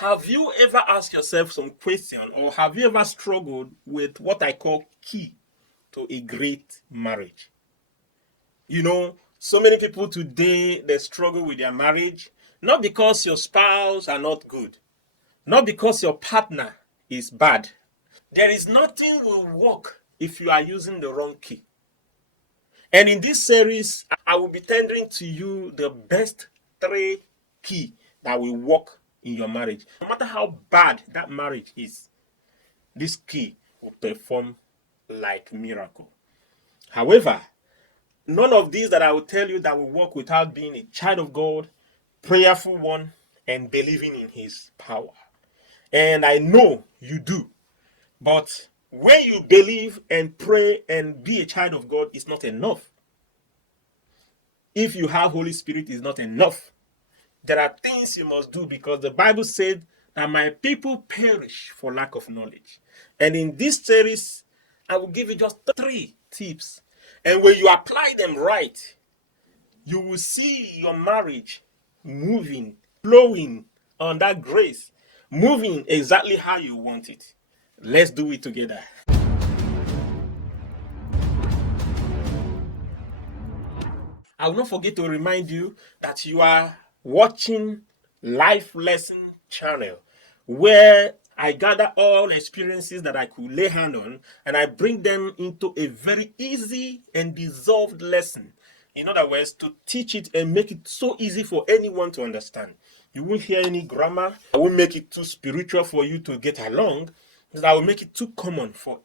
Have you ever asked yourself some question, or have you ever struggled with what I call key to a great marriage? So many people today, they struggle with their marriage, not because your spouse are not good, not because your partner is bad. There is nothing will work if you are using the wrong key. And in this series, I will be tendering to you the best three key that will work in your marriage. No matter how bad that marriage is, this key will perform like miracle. However, none of these that I will tell you that will work without being a child of God, prayerful one, and believing in his power. And I know you do. But when you believe and pray and be a child of God, it's not enough. If you have Holy Spirit, it's not enough. There are things you must do, because the Bible said that my people perish for lack of knowledge. And in this series, I will give you just 3 tips. And when you apply them right, you will see your marriage moving, flowing on that grace, moving exactly how you want it. Let's do it together. I will not forget to remind you that you are watching Life Lesson channel, where I gather all experiences that I could lay hand on and I bring them into a very easy and dissolved lesson. In other words, to teach it and make it so easy for anyone to understand. You won't hear any grammar. I won't make it too spiritual for you to get along. I will make it too common for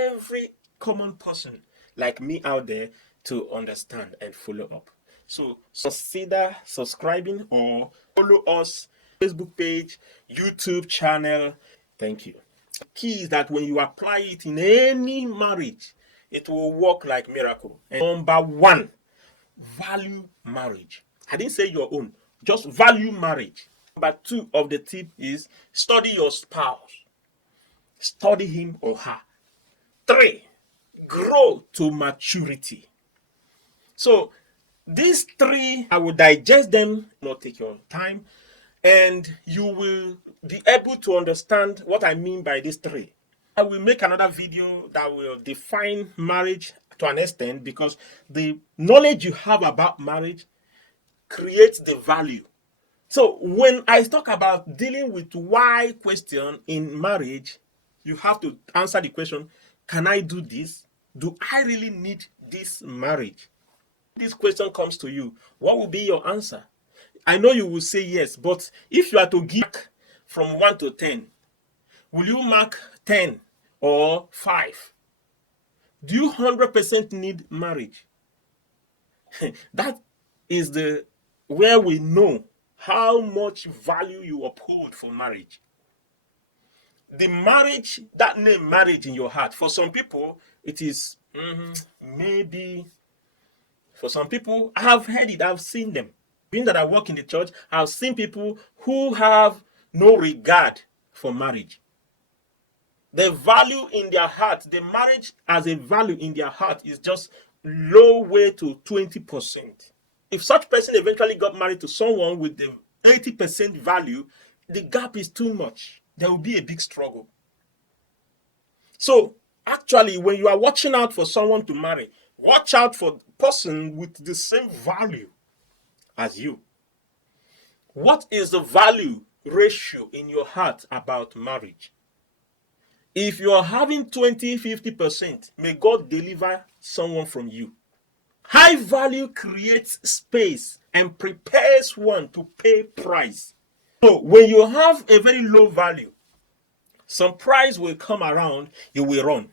every common person like me out there to understand and follow up. So consider subscribing or follow us Facebook page, YouTube channel. Thank you. The key is that when you apply it in any marriage, it will work like miracle. And number 1, value marriage. I didn't say your own, just value marriage. Number 2 of the tip is study your spouse. Study him or her. 3, grow to maturity. So these 3, I will digest them, not take your time, and you will be able to understand what I mean by these 3. I will make another video that will define marriage to an extent, because the knowledge you have about marriage creates the value. So when I talk about dealing with why question in marriage, you have to answer the question, can I do this? Do I really need this marriage? This question comes to you, what will be your answer? I know you will say yes, but if you are to give from 1 to 10, will you mark 10 or 5? Do you 100% need marriage? That is the where we know how much value you uphold for marriage. The marriage, that name marriage in your heart, for some people, it is maybe. For some people, I have heard it, I've seen them. Being that I work in the church, I've seen people who have no regard for marriage. The value in their heart, the marriage as a value in their heart is just low way to 20%. If such person eventually got married to someone with the 80% value, the gap is too much. There will be a big struggle. So actually, when you are watching out for someone to marry, watch out for a person with the same value as you. What is the value ratio in your heart about marriage? If you are having 20-50%, may God deliver someone from you. High value creates space and prepares one to pay price. So when you have a very low value, some price will come around, you will run.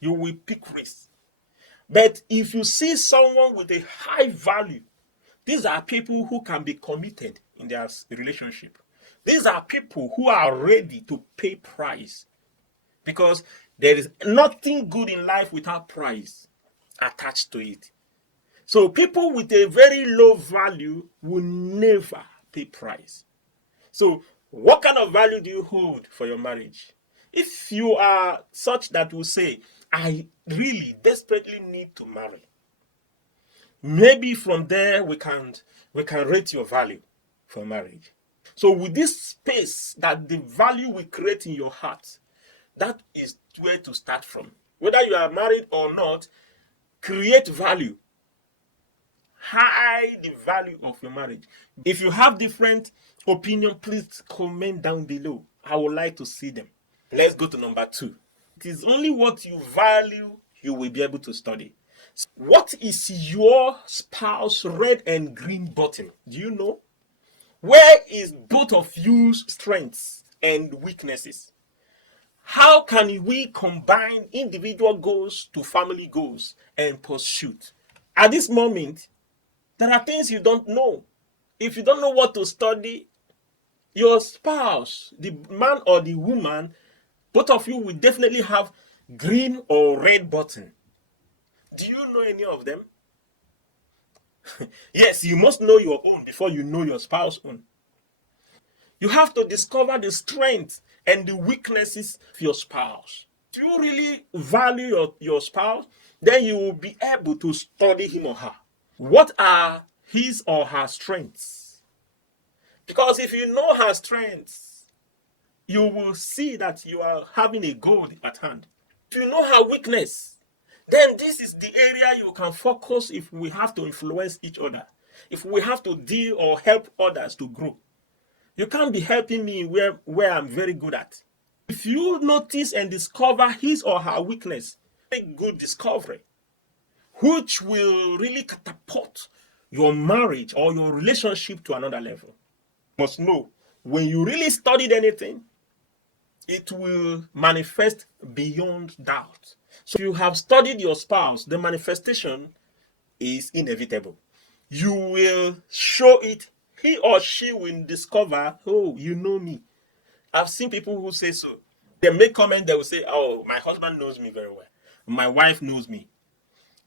You will pick risks. But if you see someone with a high value, these are people who can be committed in their relationship. These are people who are ready to pay price, because there is nothing good in life without price attached to it. So people with a very low value will never pay price. So what kind of value do you hold for your marriage? If you are such that will say, I really desperately need to marry, maybe from there we can rate your value for marriage. So with this space that the value will create in your heart, that is where to start from. Whether you are married or not, create value. Hide the value of your marriage. If you have different opinion, please comment down below. I would like to see them. Let's go to number 2. It is only what you value you will be able to study. What is your spouse red and green button? Do you know? Where is both of you's strengths and weaknesses? How can we combine individual goals to family goals and pursuit? At this moment, there are things you don't know. If you don't know what to study, your spouse, the man or the woman, both of you will definitely have green or red button. Do you know any of them? Yes, you must know your own before you know your spouse's own. You have to discover the strengths and the weaknesses of your spouse. If you really value your spouse, then you will be able to study him or her. What are his or her strengths? Because if you know her strengths, you will see that you are having a goal at hand. If you know her weakness, then this is the area you can focus if we have to influence each other, if we have to deal or help others to grow. You can't be helping me where I'm very good at. If you notice and discover his or her weakness, a good discovery, which will really catapult your marriage or your relationship to another level. You must know, when you really studied anything, it will manifest beyond doubt. So if you have studied your spouse, the manifestation is inevitable. You will show it. He or she will discover, oh, you know me. I've seen people who say so. They make comment, they will say, oh, my husband knows me very well. My wife knows me.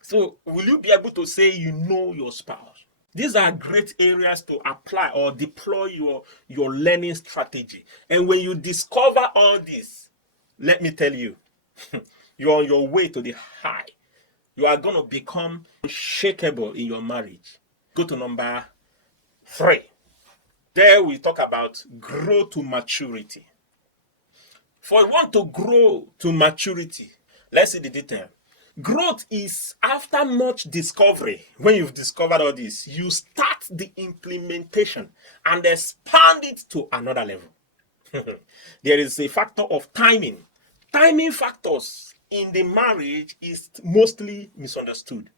So will you be able to say you know your spouse? These are great areas to apply or deploy your learning strategy. And when you discover all this, let me tell you, you're on your way to the high. You are going to become unshakable in your marriage. Go to number 3. There we talk about grow to maturity. For you want to grow to maturity, let's see the detail. Growth is after much discovery. When you've discovered all this, you start the implementation and expand it to another level. There is a factor of timing. Timing factors in the marriage is mostly misunderstood.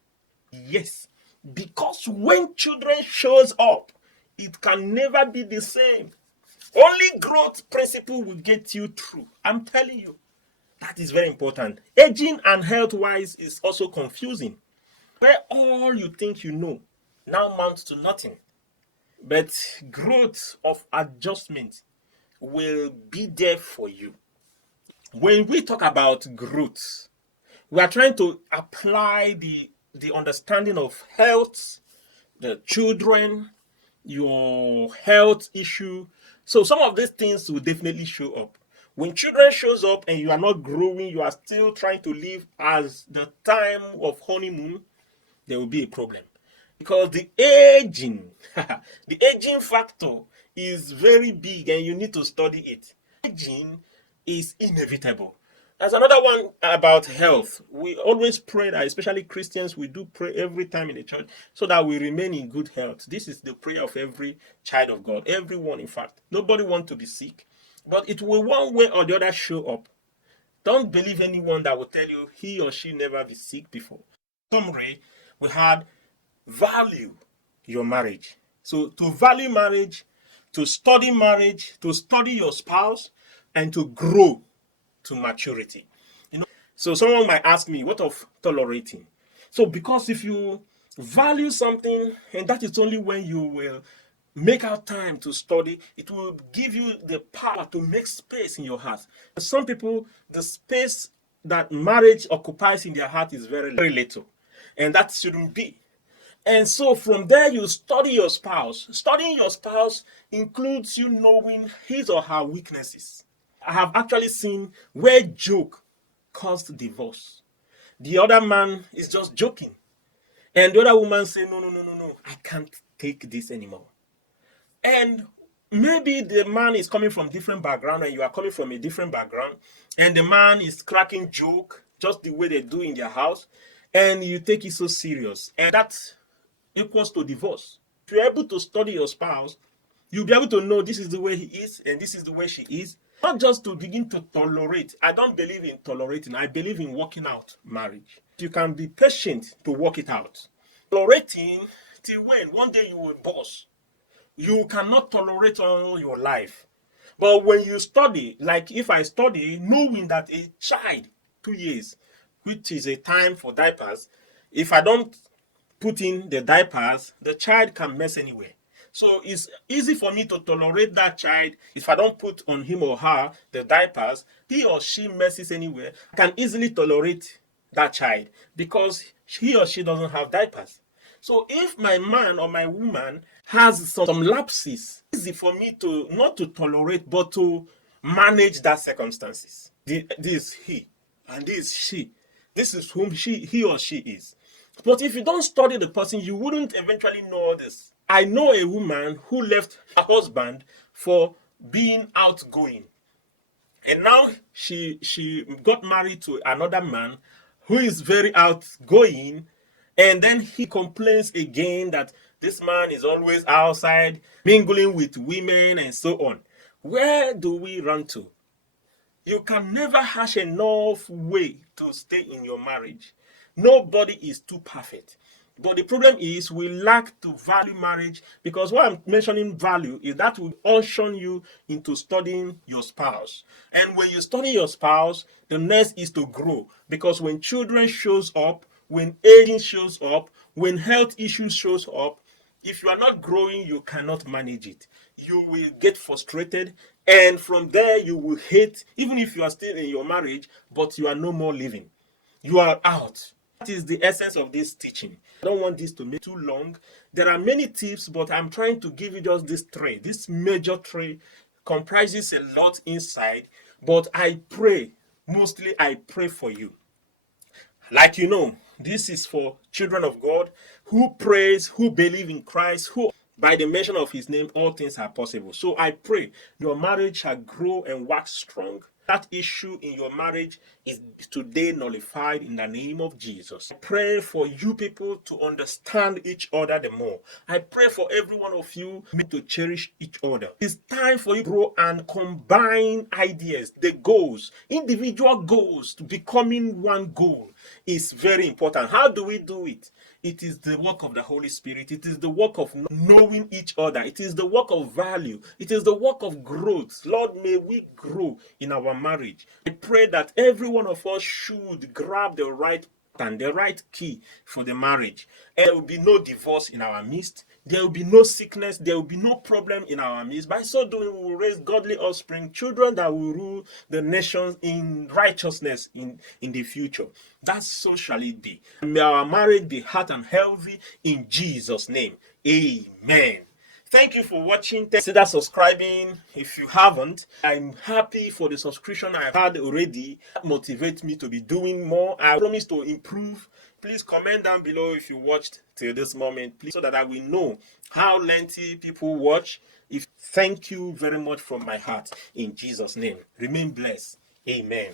Yes, because when children shows up, it can never be the same. Only growth principle will get you through. I'm telling you. That is very important. Aging and health-wise is also confusing. Where all you think you know now amounts to nothing. But growth of adjustment will be there for you. When we talk about growth, we are trying to apply the understanding of health, the children, your health issue. So some of these things will definitely show up. When children shows up and you are not growing, you are still trying to live as the time of honeymoon, there will be a problem. Because the aging, the aging factor is very big and you need to study it. Aging is inevitable. There's another one about health. We always pray that, especially Christians, we do pray every time in the church so that we remain in good health. This is the prayer of every child of God. Everyone, in fact. Nobody wants to be sick. But it will one way or the other show up. Don't believe anyone that will tell you he or she never be sick before. Summary, we had value your marriage. So to value marriage, to study your spouse, and to grow to maturity. So someone might ask me, what of tolerating? So because if you value something, and that is only when you will make out time to study, it will give you the power to make space in your heart. Some people, the space that marriage occupies in their heart is very, very little. And that shouldn't be. And so from there, you study your spouse. Studying your spouse includes you knowing his or her weaknesses. I have actually seen where joke caused divorce. The other man is just joking. And the other woman say, no, I can't take this anymore. And maybe the man is coming from different background and you are coming from a different background, and the man is cracking joke just the way they do in their house, and you take it so serious, and that equals to divorce. If you're able to study your spouse, you'll be able to know this is the way he is and this is the way she is. Not just to begin to tolerate. I don't believe in tolerating. I believe in working out marriage. You can be patient to work it out. Tolerating till when? One day you will boss. You cannot tolerate all your life. But when you study, like if I study, knowing that a child, 2 years, which is a time for diapers, if I don't put in the diapers, the child can mess anywhere. So it's easy for me to tolerate that child. If I don't put on him or her the diapers, he or she messes anywhere. I can easily tolerate that child because he or she doesn't have diapers. So if my man or my woman has some lapses, it's easy for me to not to tolerate, but to manage that circumstances. This is he and this is she. This is whom he or she is. But if you don't study the person, you wouldn't eventually know this. I know a woman who left her husband for being outgoing. And now she got married to another man who is very outgoing. And then he complains again that this man is always outside, mingling with women and so on. Where do we run to? You can never have enough way to stay in your marriage. Nobody is too perfect. But the problem is we lack to value marriage, because what I'm mentioning value is that will usher you into studying your spouse. And when you study your spouse, the next is to grow. Because when children shows up, when aging shows up, when health issues shows up, if you are not growing, you cannot manage it. You will get frustrated, and from there you will hate, even if you are still in your marriage, but you are no more living. You are out. That is the essence of this teaching. I don't want this to be too long. There are many tips, but I'm trying to give you just this tray. This major tray comprises a lot inside, but I pray, mostly I pray for you. Like this is for children of God who praise, who believe in Christ, who by the mention of his name, all things are possible. So I pray your marriage shall grow and wax strong. That issue in your marriage is today nullified in the name of Jesus. I pray for you people to understand each other the more. I pray for every one of you to cherish each other. It's time for you to grow and combine ideas, the goals, individual goals to becoming one goal is very important. How do we do it? It is the work of the Holy Spirit. It is the work of knowing each other. It is the work of value. It is the work of growth. Lord, may we grow in our marriage. I pray that every one of us should grab the right pattern, the right key for the marriage. And there will be no divorce in our midst. There will be no sickness. There will be no problem in our midst. By so doing, we will raise godly offspring, children that will rule the nations in righteousness in the future. That so shall it be. May our marriage be heart and healthy in Jesus' name. Amen. Thank you for watching. Consider subscribing if you haven't. I'm happy for the subscription I've had already. That motivates me to be doing more. I promise to improve. Please comment down below if you watched till this moment, please, so that I will know how lengthy people watch. Thank you very much from my heart in Jesus' name. Remain blessed. Amen.